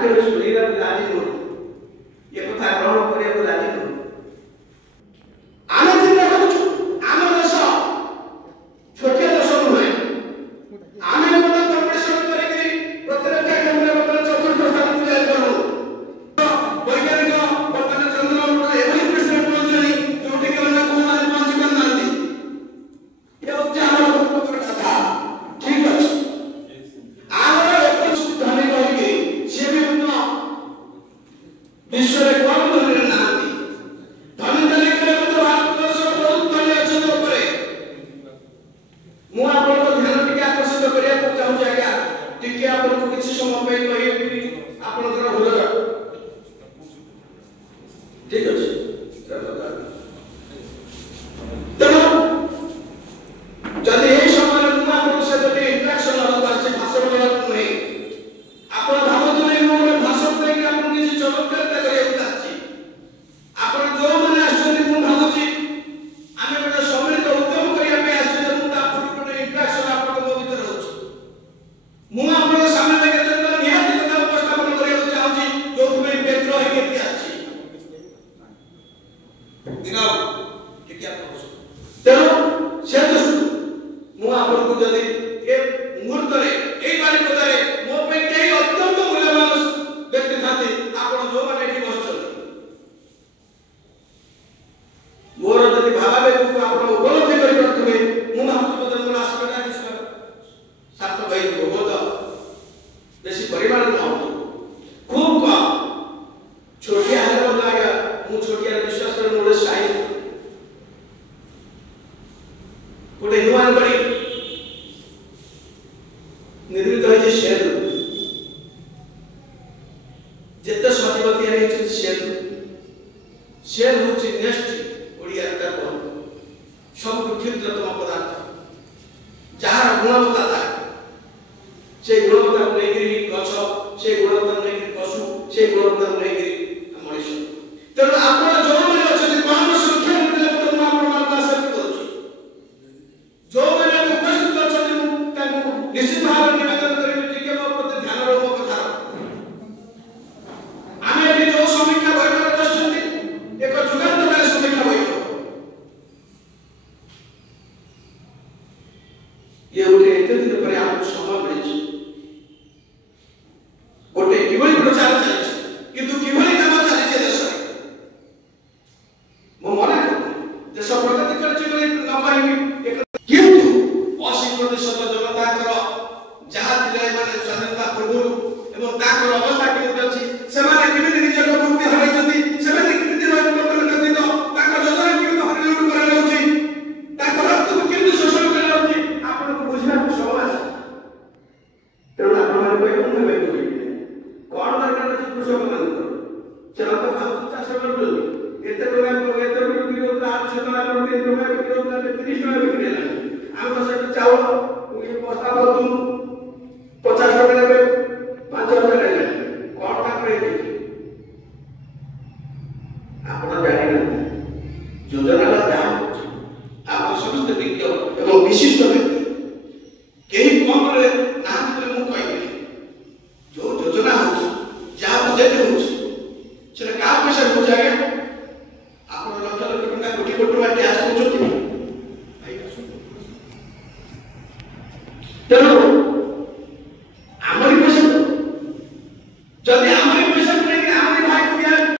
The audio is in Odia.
କେବେ ଶୁଣିବାକୁ ରାଜି ନୁହଁ, ଏ କଥା ଗ୍ରହଣ କରିବାକୁ ରାଜି ନୁହଁ। ଆମେ ଚିନ୍ତା କରୁଛୁ ଆମ ଦେଶ ଛୋଟିଆ ଦେଶ ନୁହେଁ। ଆମେ ମଧ୍ୟ କମ୍ପିଟିସନ କରିକି ପ୍ରତିରକ୍ଷା କେନ୍ଦ୍ର ବର୍ତ୍ତମାନ ଚତୁର୍ଥ ସ୍ଥାନକୁ ଯାଇପାରୁ। ବୈଜ୍ଞାନିକ ବର୍ତ୍ତମାନ ଚନ୍ଦ୍ର ଏଭଳି ପୃଷ୍ଠରେ ପହଞ୍ଚିଲେଣି ଯୋଉଠିକି ଅନ୍ୟ କୋଉମାନେ ପହଞ୍ଚି ପାରୁନାହାନ୍ତି। ଏ ହେଉଛି ଆମର ଲୋକଙ୍କର କଥା। ଠିକ ଅଛି, ଆମର ଧନୀ କହିକି ସିଏ ବି ବିଶ୍ୱରେ କମ ଧନୀରେ ନାହାନ୍ତି। ଧନୀ ତାଲିକାରେ ମଧ୍ୟ ଭାରତବର୍ଷର ବହୁତ ଧନୀ ଅଛନ୍ତି ଉପରେ। ମୁଁ ଆପଣଙ୍କ ଧ୍ୟାନ ଟିକେ ଆକର୍ଷିତ କରିବାକୁ ଚାହୁଁଛି ଆଜ୍ଞା, ଟିକେ ଆପଣଙ୍କୁ କିଛି ସମୟ ପାଇଁ କହିବି ଆପଣଙ୍କର ଭୁଲ। ଠିକ ଅଛି, ତେଣୁ ଯଦି ଏହି ସମୟରେ ମୁଁ ଆପଣଙ୍କ ସହିତ ଟିକେ ଇଣ୍ଟରାକ୍ସନ ହେବାକୁ ଆସିଛି, ଭାଷଣ ଦେବାକୁ ନୁହେଁ, ଆପଣ ଭାବନ୍ତୁ ନାହିଁ ମୁଁ ଗୋଟେ ଭାଷଣ ଦେଇକି ଆପଣଙ୍କୁ କିଛି ଚମତ୍କାରିତା କରିବାକୁ ଆସିଛି। ଆପଣ ଯୋଉମାନେ ଆସିଛନ୍ତି ମୁଁ ଭାବୁଛି ଆମେ ଗୋଟେ ସମ୍ମିଳିତ ଉଦ୍ୟମ କରିବା ପାଇଁ ଆସିଛୁ ଯେ ମୁଁ ତା ପୂର୍ବରୁ ଗୋଟେ ଇଣ୍ଟରାକ୍ସନ ଆପଣଙ୍କ ମୋ ଭିତରେ ରହୁଛି। ମୁଁ ଆପଣଙ୍କ ସାମ୍ନାରେ କେତେକ ନିହାତି କଥା ଉପସ୍ଥାପନ କରିବାକୁ ଚାହୁଁଛି ଯୋଉଥିପାଇଁ ବ୍ୟଗ୍ର ହେଇକି ଏଠି ଆସିଛି। ତେଣୁ ସେ ଦୃଷ୍ଟିରୁ ମୁଁ ଆପଣଙ୍କୁ ଯଦି ଏ ମୁହୂର୍ତ୍ତରେ ଏଇ ବାରିପଦାରେ ମୋ ପାଇଁ କେହି ଅତ୍ୟନ୍ତ ମୂଲ୍ୟବାନ ବ୍ୟକ୍ତି ଥାନ୍ତି, ଆପଣ ଯୋଉମାନେ ଏଠି ବସିଛନ୍ତି, ମୋର ଯଦି ଭାବାବେଗକୁ ଆପଣ ଉପଲବ୍ଧି କରିପାରୁଥିବେ, ମୁଁ ଭାବୁଛି ବୋଧେ ମୋର ଆଶୀର୍ବାଦ ସାର୍ଥକ ହେଇଯିବ। ବୋଧ ବେଶୀ ପରିମାଣ ନୁହଁ, ଖୁବ କମ, ଛୋଟିଆ ହେଲେ ମଧ୍ୟ ଆଜ୍ଞା ମୁଁ ଛୋଟିଆରେ ବିଶ୍ୱାସ କରେ। ମୁଁ ଗୋଟେ ସାଇ, ଗୋଟେ ହ୍ୟୁମାନ ବଡି ନିର୍ମିତ ହେଇଛି ସେଲ୍। ଯେତେ ସଜୀବ ତିଆରି ହେଇଛନ୍ତି ସେଲ୍ ହେଉଛି ନେକ୍ସଟ ଓଡ଼ିଆରେ ତାକୁ ସବୁଠୁ କ୍ଷୁଦ୍ରତମ ପଦାର୍ଥ, ଯାହାର ଗୁଣବତ୍ତା ଥାଏ। সেই ଗୁଣବତ୍ତାକୁ ନେଇକରି ଗଛ, সেই ଗୁଣବତ୍ତାକୁ ନେଇକରି ପଶୁ, সেই ଗୁଣବତ୍ତାକୁ ନେଇକରି ମଣିଷ। ତେଣୁ ଆପଣ ଯୋଉମାନେ ଅଛନ୍ତି କମ ସଂଖ୍ୟା ଭିତରେ ମଧ୍ୟ ମୁଁ ଆପଣମାନଙ୍କୁ ଆଶୀର୍ବାଦ କରୁଛି। ଯୋଉମାନେ ଉପସ୍ଥିତ ଅଛନ୍ତି ମୁଁ ତାଙ୍କୁ ନିଶ୍ଚିତ ଭାବରେ ନିବେଦନ କରିବି ଟିକେ ମୋ ପ୍ରତି ଧ୍ୟାନ ରହୁ ମୋ କଥାର। ଆମେ ଏଠି ଯୋଉ ସମୀକ୍ଷା ବୈଠକ ବସିଛନ୍ତି ଏକ ଯୁଗାନ୍ତକାରୀ ସମୀକ୍ଷା ବୈଠକ। ଇଏ ଗୋଟେ ଏତେ ଦିନ ପରେ ଆମକୁ ସମୟ ମିଳିଛି। ଗୋଟେ କିଭଳି ପ୍ରଚାର ଚାଲିଛି, କିନ୍ତୁ କିଭଳି କାମ ଚାଲିଛି ଦେଶରେ ମୁଁ ମନେ କରୁନି। ଦେଶ ପ୍ରଗତି କରିଛି ବୋଲି ନ କହିବି, କିନ୍ତୁ 80% ଜନତାଙ୍କର ଯାହା ଥିଲା ଏମାନେ ସ୍ୱାଧୀନତା ପୂର୍ବରୁ ଏବଂ ତାଙ୍କର ଅବସ୍ଥା କେମିତି ଅଛି, ସେମାନେ କେମିତି ନିଜର ବୃତ୍ତି ହରାଇଛନ୍ତି, ସେମାନେ କେମିତି ବର୍ତ୍ତମାନ ବ୍ୟତୀତ ତାଙ୍କ ଯୋଜନା କେମିତି ହରିଲୁଟ କରାଯାଉଛି, ତାଙ୍କ ରକ୍ତକୁ କେମିତି ଶୋଷଣ କରାଯାଉଛି, ଆପଣଙ୍କୁ ବୁଝିବାକୁ ସମୟ ଅଛି। ତେଣୁ ଆପଣମାନେ କହିବେ ମୁଁ ଏବେ ବୁଝିବି କଣ ଦରକାର ଅଛି କୃଷକମାନଙ୍କର। ସେମାନେ ତ ଖାଉଛନ୍ତି, ଚାଷ କରୁଛନ୍ତି, ଏତେ ଟଙ୍କା ବିକ୍ରି ହେଉଥିଲା, 800 ଟଙ୍କା 3 ଟଙ୍କା ବିକ୍ରି ହେଉଥିଲା, 30 ଟଙ୍କା ବିକ୍ରି ହେଲାଣି। ଆମେ ତ ସେଠି ଚାଉଳ ବସ୍ତା ଭରୁଛୁ 50 ଟଙ୍କା ନେବେ, 5000 ହେଲାଣି। କଣ ତାଙ୍କର ହେଇଯାଇଛି ଆପଣ ଜାଣିନାହାନ୍ତି। ଯୋଜନାଟା ଯାହା ହେଉଛି ଆପଣ ସମସ୍ତେ ବିଜ୍ଞ ଏବଂ ବିଶିଷ୍ଟ ବ୍ୟକ୍ତି, କେହି କମରେ ନାହାନ୍ତି ବୋଲି ମୁଁ କହିବିନି। ଯୋଉ ଯୋଜନା ହେଉଛି, ଯାହା ବଜେଟ୍ ହେଉଛି, ସେଟା କାହା ପଇସା ହେଉଛି ଆଜ୍ଞା? ଆପଣ ଲକ୍ଷ ଲକ୍ଷ ଟଙ୍କା, କୋଟି କୋଟି ଟଙ୍କା ଟ୍ୟାକ୍ସ ଦେଉଛନ୍ତି। ତେଣୁ ଆମରି ପଇସା ଯଦି